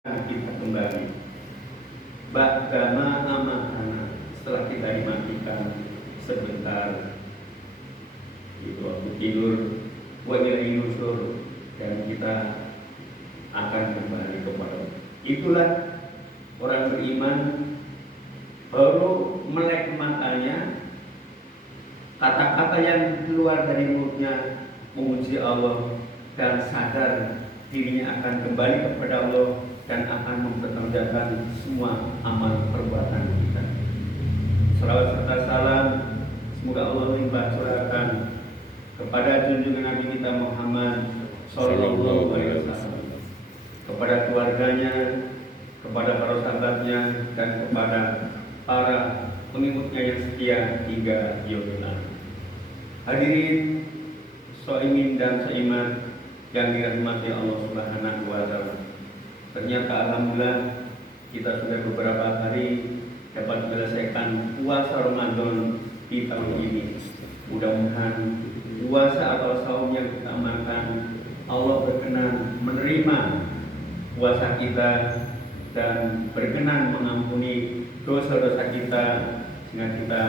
kita kembali. Ba'dama amatana, setelah kita dimatikan sebentar itu waktu tidur, wa ilaihi nusyur, dan kita akan kembali kepada Allah. Itulah orang beriman baru melek matanya, kata-kata yang keluar dari mulutnya memuji Allah dan sadar dirinya akan kembali kepada Allah dan akan mempertanggungjawabkan semua amal perbuatan kita. Salawat serta salam semoga Allah melimpah curahkan kepada junjungan Nabi kita Muhammad Sallallahu Alaihi Wasallam, kepada keluarganya, kepada para sahabatnya, dan kepada para pengikutnya yang setia hingga yaumil akhir. Hadirin shaimin dan shaimat yang dirahmati Allah Subhanahu wa taala. Ternyata alhamdulillah kita sudah beberapa hari dapat menyelesaikan puasa Ramadan di tahun ini. Mudah-mudahan puasa atau saum yang kita amalkan Allah berkenan menerima puasa kita dan berkenan mengampuni dosa-dosa kita, sehingga kita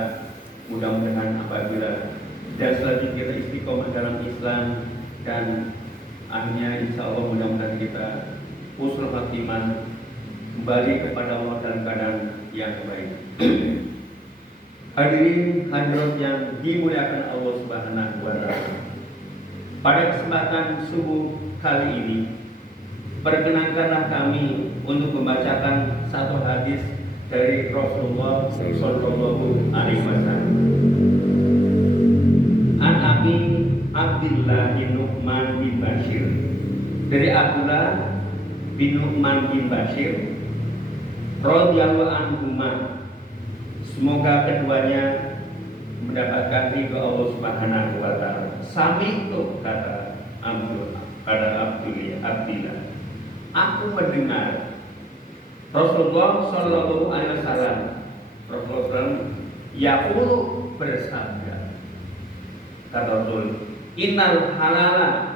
mudah-mudahan apabila dan selanjutnya kita istiqomah dalam Islam dan akhirnya insya Allah mudah-mudahan kita husnul khatimah kembali kepada Allah dalam keadaan yang baik. Hadirin hadirat yang dimuliakan Allah Subhanahu wa taala. Pada kesempatan subuh kali ini, perkenankanlah kami untuk membacakan satu hadis dari Rasulullah sallallahu alaihi wasallam. An Abi Abdillah bin Nu'man bin Bashir, dari Abdullah bin Nu'man bin Bashir radhiyallahu anhuma, semoga keduanya mendapatkan ridho Allah Subhanahu wa taala. Sami itu kata Abdillah, aku mendengar Rasulullah sallallahu alaihi wasallam yaqulu bersabda, kata Rasul, innal halala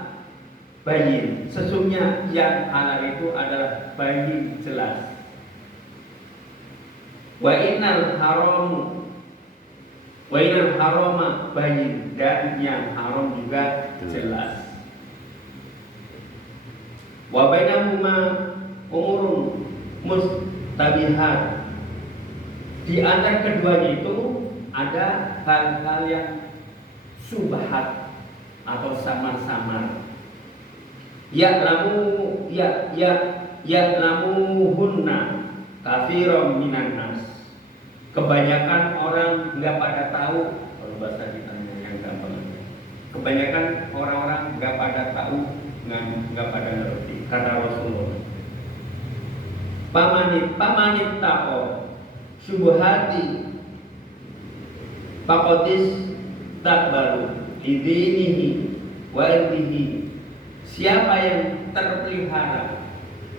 bayin, sesungguhnya yang halal itu adalah bayin, jelas. Wa innal harama bayin, dan yang haram juga jelas. Wa bainahuma umurun mustabihat, di antara keduanya itu ada hal-hal yang subhat atau samar-samar. Ya'lamuhunna katsiran minan nas, kebanyakan orang nggak pada tahu. Kalau bahasa kita yang gampang, kebanyakan orang-orang nggak pada tahu, nggak pada ngerti. Kata Rasulullah, pamanit tako syubhati pakotis tak baru idinihi wa irdihi, siapa yang terpelihara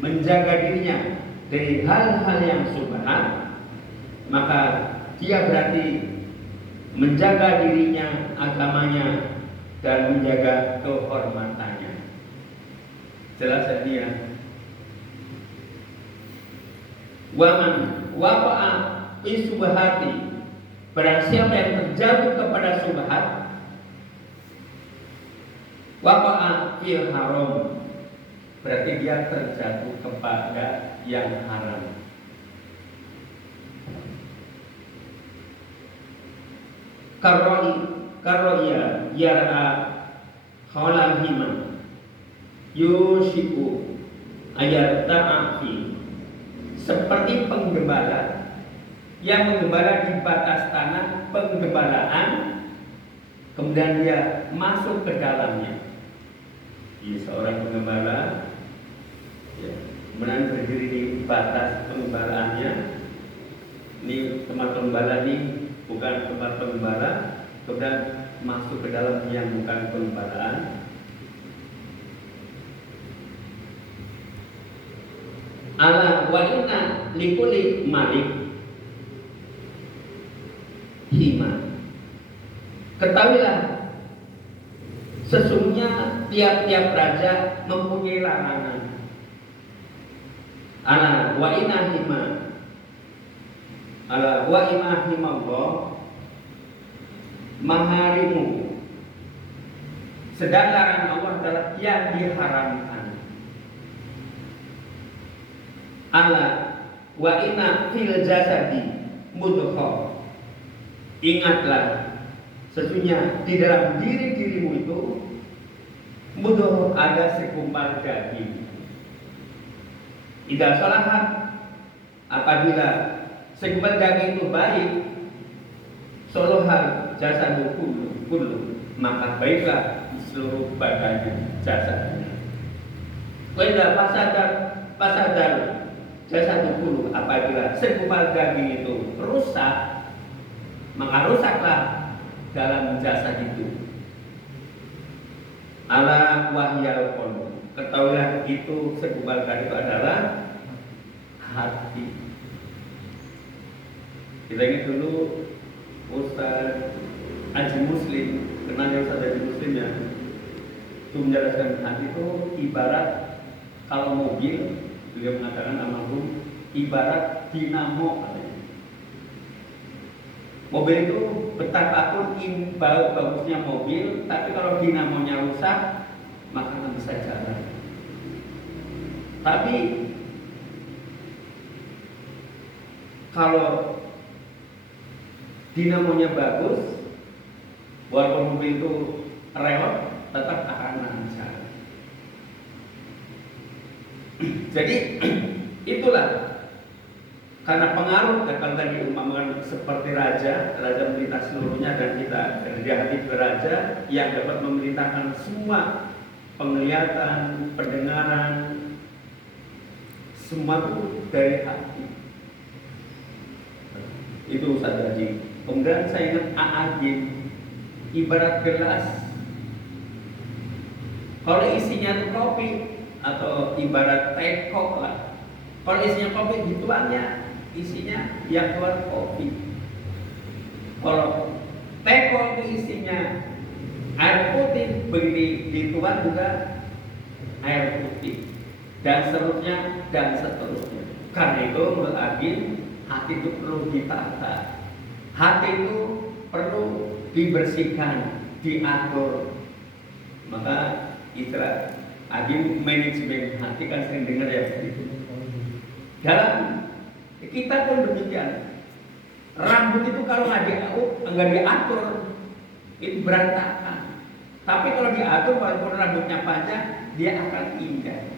menjaga dirinya dari hal-hal yang subhat, maka dia berarti menjaga dirinya, agamanya, dan menjaga kehormatannya. Jelas ya. Waman waqa'a fi subhati, barang siapa yang terjatuh kepada subhat, waqa'a fil haram, berarti dia terjatuh kepada yang haram. Karroya yar'a khalahima yushiku ayat ta'afi, seperti penggembala yang menggembala di batas tanah penggembalaan, kemudian dia masuk ke dalamnya. Seorang penggembala kemudian berdiri di batas penggembalaannya. Ini tempat penggembala, ini bukan tempat penggembala, kemudian masuk ke dalam yang bukan penggembalaan. Ala wa inna likulli malik hima, ketahuilah sesungguhnya tiap-tiap raja mempunyai larangan. Ala wa inahima ala wa imahimallah maharimu, sedang larangan Allah adalah yang diharamkan. Ala wa inna fil jasadi mudghah, ingatlah sesungguhnya di dalam diri-dirimu itu mudghah, ada segumpal daging. Idza salahat, apabila segumpal daging itu baik, salohal jasadu kullu, maka baiklah seluruh badannya, jasadnya. Wa idza fasadar jasadu kullu, apabila segumpal daging itu rusak, maka rusaklah dalam jasad itu. Ala wahyal qalbu, ketahuilah itu segumpal daging itu adalah hati. Kita ingat dulu Ustaz Haji Muslim, kenanya Ustaz Haji Muslim ya, itu menjelaskan hati itu ibarat kalau mobil, beliau mengatakan almarhum, ibarat dinamo. Mobil itu betapapun bagusnya mobil, tapi kalau dinamonya rusak, maka nggak bisa jalan. Tapi kalau dinamonya bagus, walaupun mobil itu rewel, tetap akan lancar. Jadi itulah karena pengaruh, kalau tadi umpamakan seperti raja memerintah seluruhnya, dan kita dari hati raja yang dapat memerintahkan semua penglihatan, pendengaran, semua itu dari hati. Itu Ustaz Haji. Kemudian saya ingat AAG, ibarat gelas, kalau isinya itu kopi atau ibarat teh kok lah, kalau isinya kopi dituangnya isinya yang keluar kopi. Kalau teh kok isinya air putih, begitu dituang juga air putih, dan seterusnya dan seterusnya. Karena itu menurut Agim, hati itu perlu ditata, hati itu perlu dibersihkan, diatur. Maka istilah Agim manajemen hati kan sering dengar ya begitu. Dalam kita pun demikian. Rambut itu kalau nggak diatur itu berantakan. Tapi kalau diatur, walaupun rambutnya panjang, dia akan indah.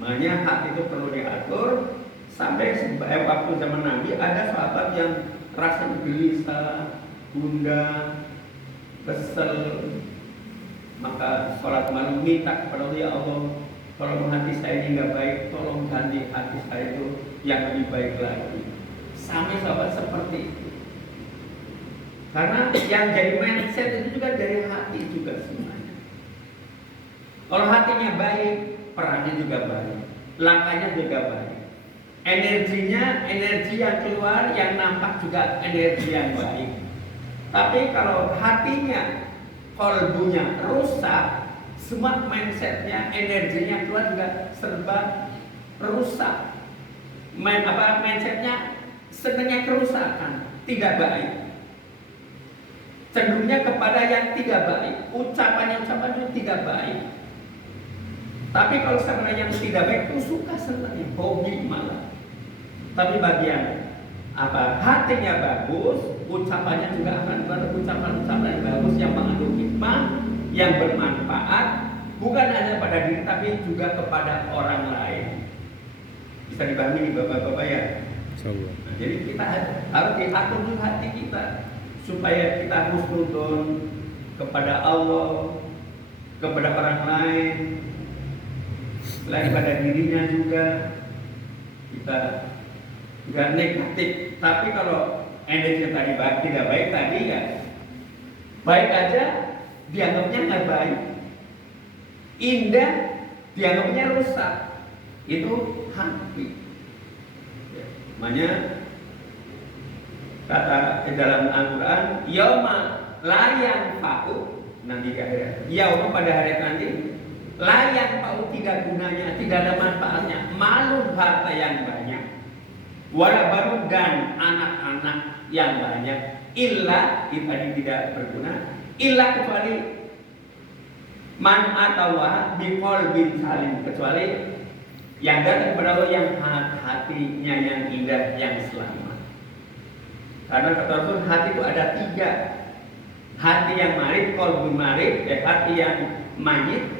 Makanya hati itu perlu diatur. Sampai waktu zaman Nabi ada sahabat yang rasanya gelisah, gundah, kesel, maka sholat malam minta kepada Allah, ya Allah, kalau hati saya ini nggak baik, tolong ganti hati saya itu yang lebih baik lagi. Sampai sahabat seperti itu. Karena yang jadi mindset itu juga dari hati juga semuanya. Kalau hatinya baik, perannya juga baik, langkahnya juga baik. Energinya, energi yang keluar, yang nampak juga energi yang baik. Tapi kalau hatinya, kolbunya rusak, semua mindsetnya, energinya keluar juga serba rusak. Mindsetnya senangnya kerusakan, tidak baik. Cenderungnya kepada yang tidak baik, ucapannya itu tidak baik. Tapi kalau sama yang tidak baik itu suka senangnya, hobi malah. Tapi bagian hatinya bagus, ucapannya juga akan berucapan-ucapan yang bagus, yang mengandung hikmah, yang bermanfaat, bukan hanya pada diri tapi juga kepada orang lain. Bisa dipahami nih bapak-bapak ya. Nah, jadi kita harus diatur dulu hati kita supaya kita husnudon kepada Allah, kepada orang lain, selain pada dirinya juga. Kita nggak negatif, tapi kalau energi tadi baik, tidak baik tadi ya baik aja dianggapnya nggak baik, indah dianggapnya rusak. Itu hati. Makanya kata di dalam Al-Quran, yauma la yanfa'u, nanti di akhirat, yauma pada hari nanti layak tahu tidak gunanya, tidak ada manfaatnya, malu harta yang banyak, wala baru dan anak-anak yang banyak, illa tadi tidak berguna, illa kecuali man atawa biqol bin salim, kecuali yang datang kepada Allah yang hatinya yang indah, yang selamat. Karena kata Rasul, hati itu ada 3. Hati yang marit, qalbun marit, hati yang mayit,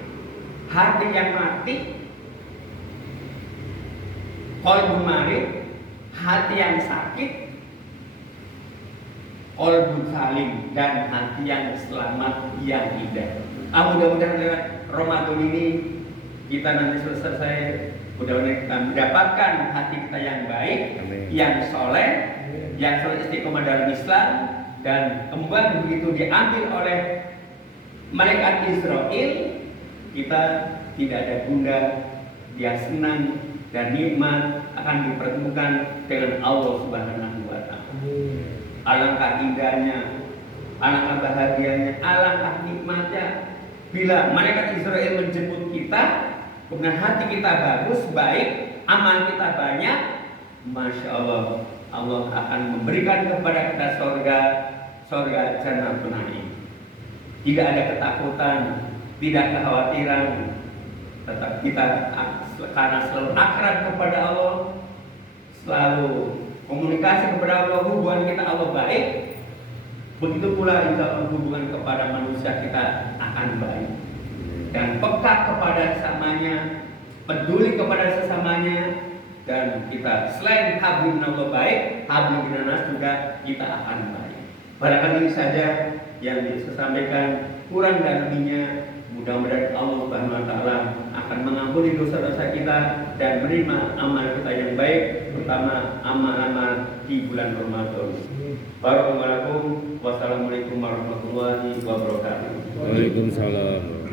hati yang mati, qalbun marit, hati yang sakit, qalbun salim, dan hati yang selamat, yang indah. Mudah-mudahan lewat Ramadan ini kita nanti selesai, mudah-mudahan kita mendapatkan hati kita yang baik, amin, yang soleh, yang selalu istiqomah dalam Islam, dan kembali begitu diambil oleh malaikat Israel, kita tidak ada gundah, dia senang dan nikmat akan dipertemukan dengan Allah Subhanahu wa Ta'ala. Alangkah indahnya, alangkah bahagianya, alangkah nikmatnya bila malaikat Israel menjemput kita, kemudian hati kita bagus, baik, amal kita banyak, Masya Allah, Allah akan memberikan kepada kita surga Jannatul Na'im. Tidak ada ketakutan, tidak kekhawatiran, tetap kita karena selalu akrab kepada Allah, selalu komunikasi kepada Allah, hubungan kita Allah baik. Begitu pula insya Allah hubungan kepada manusia kita akan baik, dan peka kepada sesamanya, peduli kepada sesamanya, dan kita selain hablum minallah baik, hablum minannas juga kita akan baik. Barangkali ini saja yang bisa sampaikan, kurang dan lebihnya mudah-mudahan Allah Subhanahu wa Ta'ala akan mengampuni dosa-dosa kita dan menerima amal kita yang baik, terutama amal-amal di bulan Ramadan. Barakallahu. Wassalamualaikum warahmatullahi wabarakatuh. Waalaikumsalam.